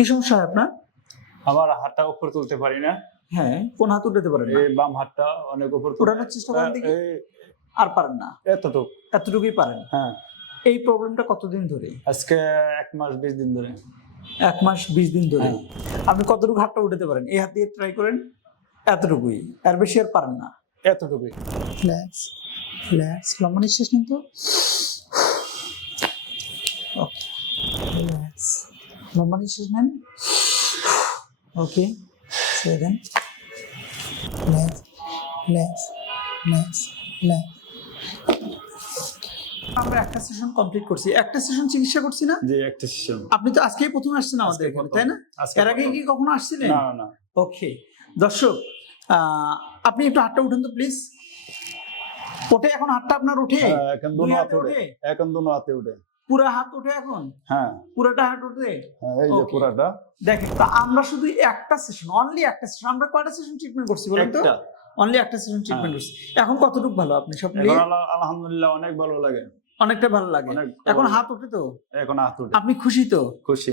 কি সমস্যা হয় আপনার? আমার হাতটা উপর তুলতে পারি না। হ্যাঁ, কোন হাত উঠাতে পারেন না? এই বাম হাতটা অনেক উপর উঠানোর চেষ্টা করেন দেখি। আর পারেন না? এতটুক। এতটুকুই পারেন। হ্যাঁ, এই প্রবলেমটা কতদিন ধরে? আজকে 1 মাস 20 দিন ধরে। 1 মাস 20 দিন ধরে। হ্যাঁ। আপনি কতটুকু হাতটা উঠাতে পারেন? এই হাত দিয়ে ট্রাই করেন। এতটুকুই, এর বেশি আর পারেন না। এতটুকুই। রিল্যাক্স, রিল্যাক্স, লম্বা নিঃশ্বাস নিন তো। ওকে, রিল্যাক্স, লম্বা নিঃশ্বাস নেন। ওকে, ছেড়ে দেন। Relax, relax, relax, relax. আমরা একটা সেশন কমপ্লিট করছি, একটা সেশন চিকিৎসা করছি না? জি, একটা সেশন। আপনি তো আজকেই প্রথম আসছেন আমাদের এখানে, তাই না? এর আগে কি কখনো আসছিলেন? না, না। ওকে, দর্শক, আপনি একটু হাতটা উঠেন তো প্লিজ। ওঠে এখন হাতটা আপনার? উঠে এখন দুই দোনো হাতে হাতে উঠে। এখন দোনো হাতে উঠে। পুরো হাত ওঠে এখন? হ্যাঁ, পুরোটা হাত ওঠে? এই যে Okay. পুরাটা। দেখেন, তা আমরা শুধু একটা সেশন, অনলি একটা সেশন, আমরা কয়টা সেশন ট্রিটমেন্ট করছি বলেন তো? একটা। অনলি একটা সেশন ট্রিটমেন্ট করছি। এখন কতটুকু ভালো আপনি সব এখন মিলিয়ে? আলহামদুলিল্লাহ অনেক ভালো লাগে। অনেকটা ভালো লাগে। অনেক এখন হাত ওঠে তো? এখন হাত উঠে। আপনি খুশি তো? খুশি।